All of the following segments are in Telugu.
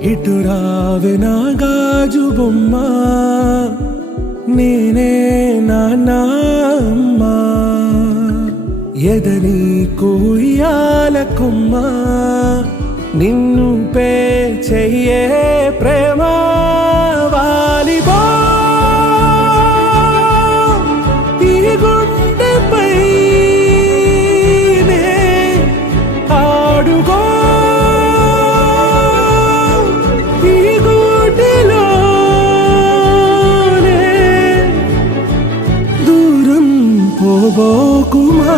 ఇటు రావే నా గాజు బొమ్మ, నేనే నాన్న అమ్మ, ఎదని కుయ్యాల కొమ్మ, నిన్ను పే చెయ్యే ప్రేమ వాలిబా ఈ గుండెపై ఆడుగో ఈ గుడిలోనే దూరం పోబోకుమా.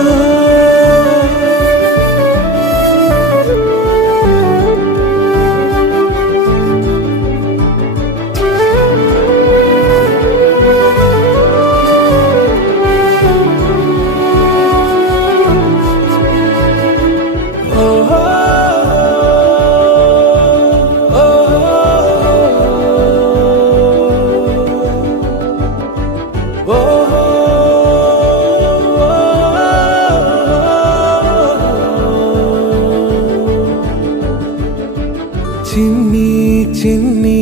చిన్ని చిన్ని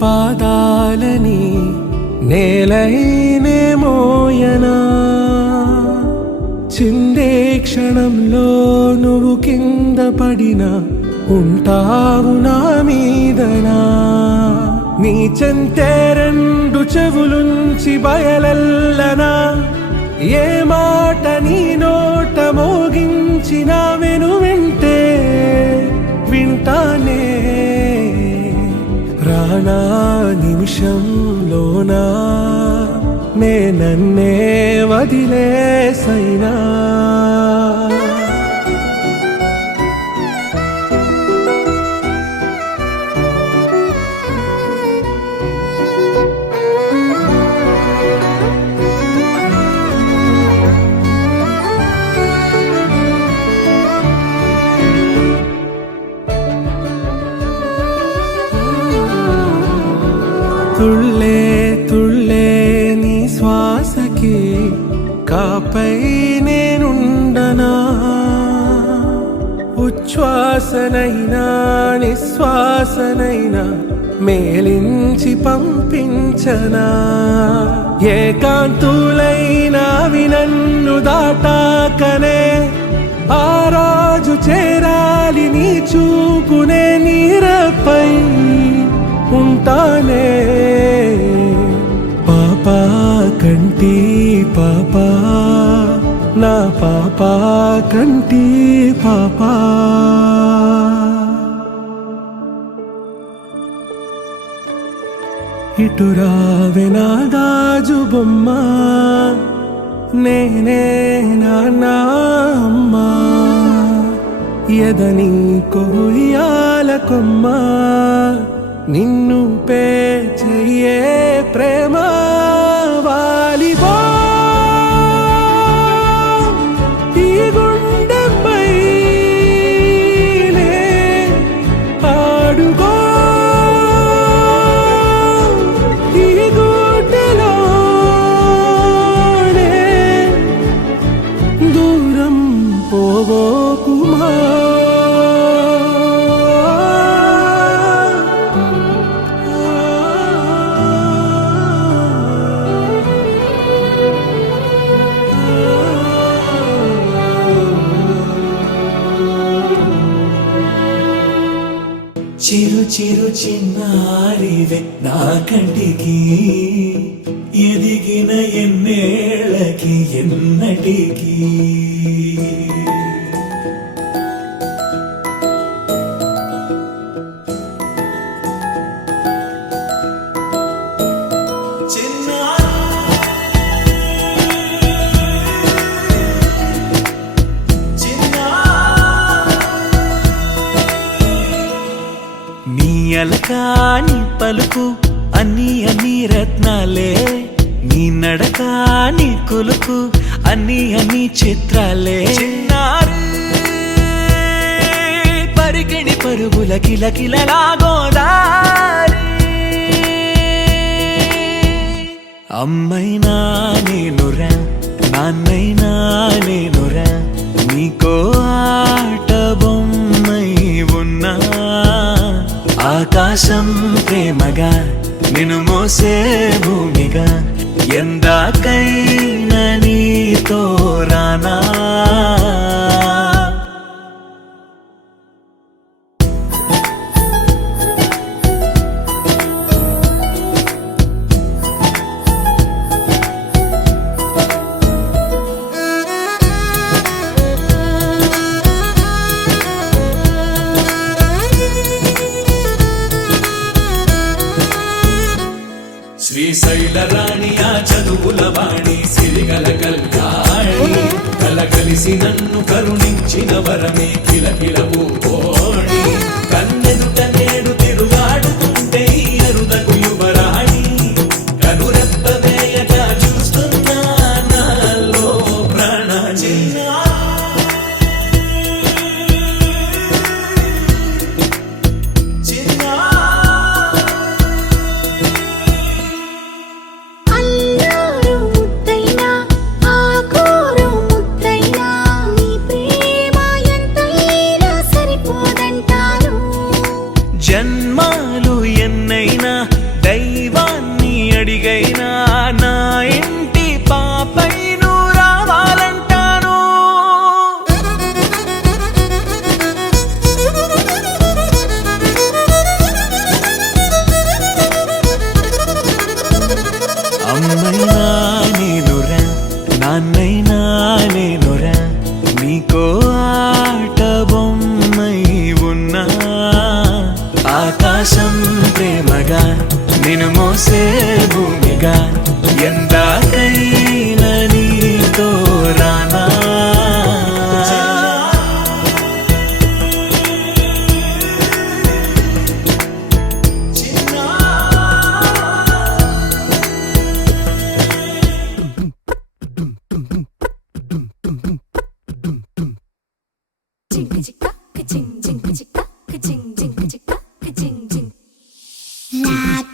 పాదాలని నేలైనే మోయనా, చిందే క్షణంలో నువ్వు కింద పడినా ఉంటావు నా మీదనా. నీ చెంతే రెండు చెవులుంచి బయలెల్లనా, ఏ మాట నీ నోట మోగించిన వెను వింటే వింటానే. రానా నిమిషంలోనా నే నన్నే వదిలేసైనా, తుళ్ళే తుళ్ళే నీ శ్వాసకి కాపై నేనుండనా, ఉచ్ఛ్వాసనైనా నిశ్వాసనైనా మేలించి పంపించనా. ఏకాంతులైనవి నన్ను దాటాకనే ఆ రోజు చేరాలి నీ చూపునే నీరపై ఉంటానే. పాపా కంటి పాపా నా పాపా కంటి పాపా. ఇటు రావే నా గాజు బొమ్మ, నేనే నాన్న అమ్మ, ఎదని కొయ్యాల కొమ్మ, నిన్ను పే చెయ్యే ప్రేమ వాలిబా ఈ గుండెపై ఆడుగో ఈ గుడిలోనే దూరం పోబోకుమా. చిరు చిరు చిన్నారివే నా కంటికి, ఎదిగిన ఎన్నేళ్ళకి ఎన్నటికి. అలకాని పలుకు అన్ని అన్ని రత్నాలే, నీ నడక నీ కులుకు అన్ని అన్ని చిత్రాలే. చిన్నారు పరికిణి పరుగుల కిలకిలలాగోదారి, అమ్మైనా నేనురా నాన్నైనా నేనురా, నీకో ఆట బొమ్మై ఉన్నా ఆకాశ ఆకాశం ప్రేమగా నిన్ను మోసే భూమిగా ఎందాకైనా నీతో రానా శ్రీశైల రాణి ఆ చదువుల వాణి సిరిగల కల్యాణి కలగలిసి నన్ను కరుణించిన వరమే కిలకిల పూకోణి కన్నెదుట నేడు తిరుగాడుతుంటే అరుదకు యువరాణి కనురెప్ప వేయగా చూస్తున్నా నాలో ప్రాణ జన్మాలు ఎన్నైనా దైవాన్ని అడిగైనా నా ఇంటి పాపై నువ్వు రావాలంటాను అమ్మైనా నేనురా నాన్నైనా నేనురా నీకో ఆట బొమ్మై ఉన్నా ఆకాశం ప్రేమగా నిన్ను మోసే భూమిగా ఎందాకైనా నీతో రానా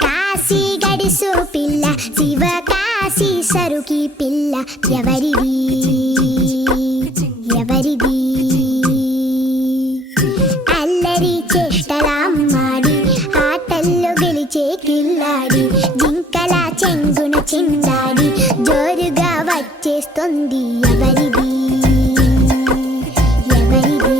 కాశీ గడిసు పిల్ల శివ కాశీ సరుకి పిల్ల ఎవరిది ఎవరిది అల్లరి చేష్టలామ్మాడి ఆటల్లో గెలిచే కిల్లాడి జింకల చెంగున చిందాడి జోరుగా వచ్చేస్తుంది ఎవరిది ఎవరిది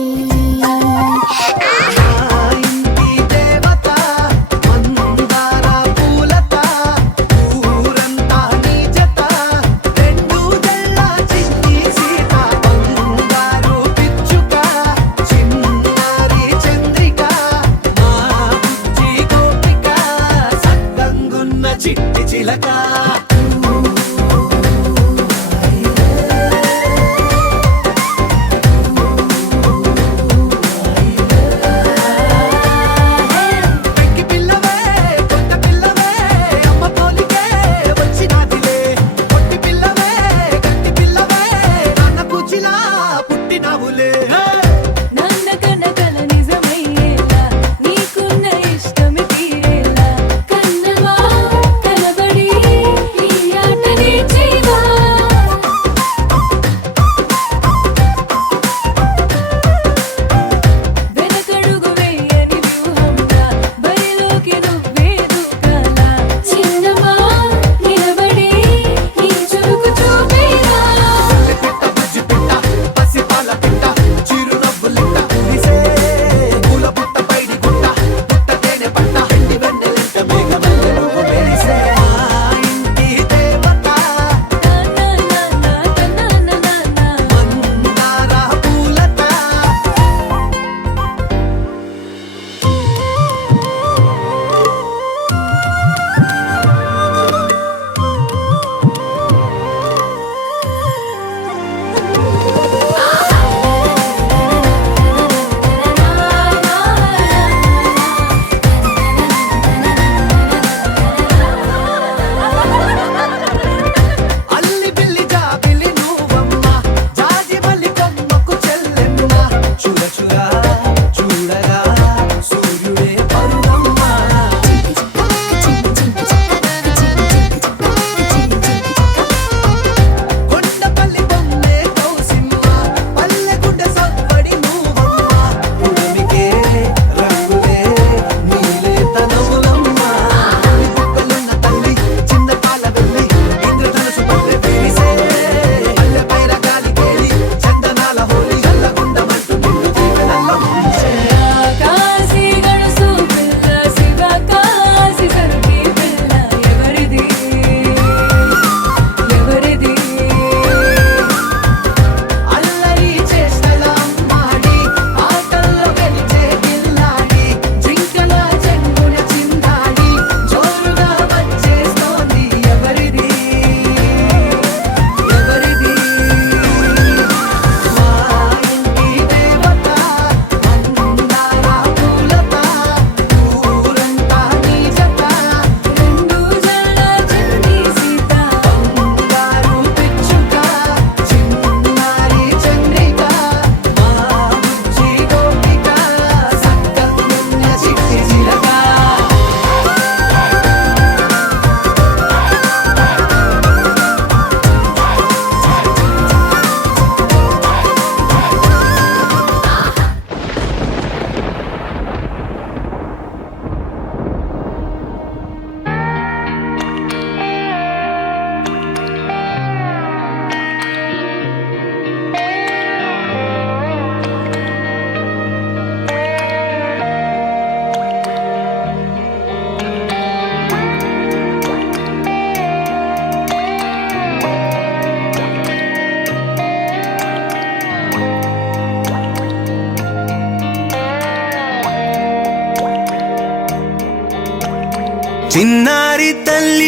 చిన్నారి తల్లి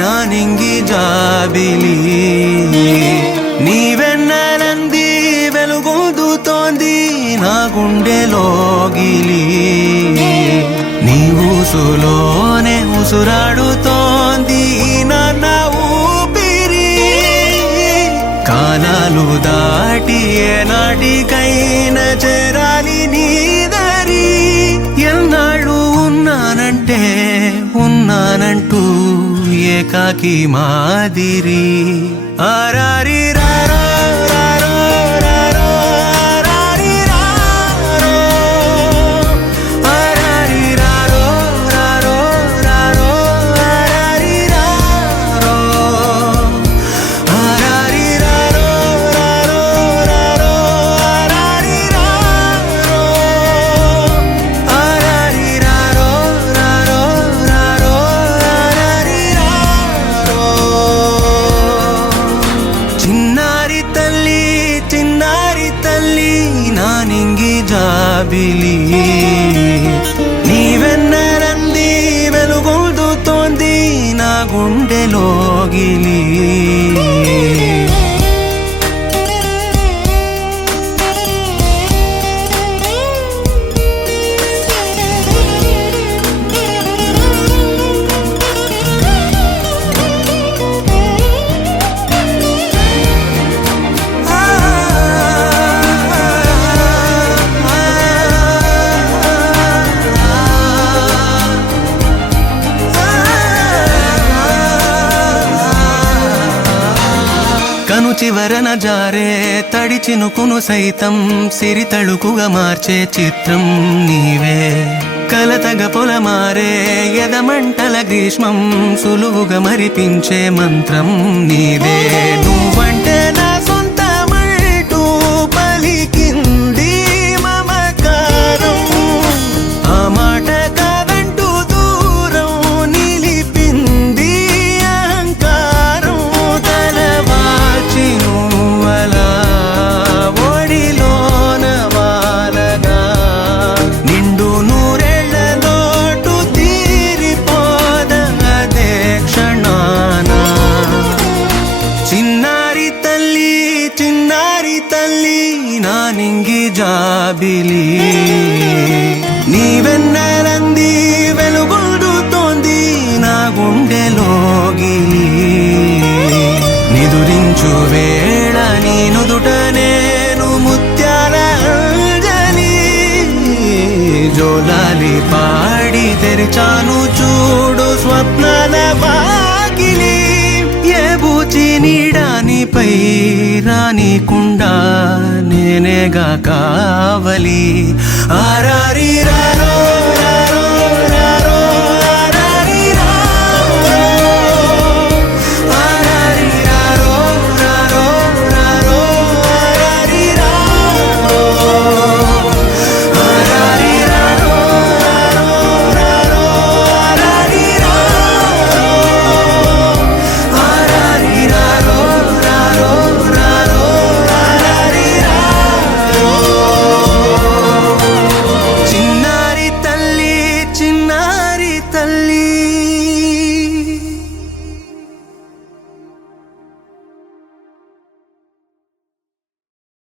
నా నింగి జాబిలి నీవెన్నెలంది వెలుగొందుతోంది నా గుండెలోగిలి నీ ఊసులోనే ఉసురాడుతోంది నాన్న ఊపిరి కాలాలు దాటి ఏనాటికైనా చేరాలి నీ దరి ఎన్నాళ్ళు ఉన్నానంటూ ఏకాకి మాదిరి ఆరారి రారో రారో రారో ఆరారి రారో ఆరారి రారో రారో రారో ఆరారి రారో ఆరారి రారో రారో రారో ఆరారి రారో ఆరారి రారో రారో రారో ఆరారి రారో చిన్నారి తల్లి నా నింగి జాబిలి నీవెన్నెలంది వెలుగొందుతోంది నా గుండెలోగిలి కను చివరన జారే తడి చినుకును సైతం సిరి తళుకుగా మార్చే చిత్రం నీవే కలతగ పొలమారే ఎదమంటల గ్రీష్మం సులువుగా మరిపించే మంత్రం నీదే నువ్వంటే నా సొంతమంటూ పలికింది మమకారం ఆ మాట కాదంటూ దూరం నిలిపింది అహంకారం తలవాచి నువ్వలా ఒడిలోన వాలగా నిండు నూరేళ్ల లోటు తీరిపోదదే క్షణాన చిన్నారి తల్లి నా నింగి జాబిలి నీవెన్నెలంది వెలుగొందుతోంది నా గుండెలోగిలి నిదురించు వేళ నీ నుదుట నేను ముత్యాల అంజలి జోలాలి పాడి తెరిచాను చూడు స్వప్నాల వాకిలి ఏ బూచి నీడానిపై రానికుండా నేనేగా కావలి ఆరారి రారో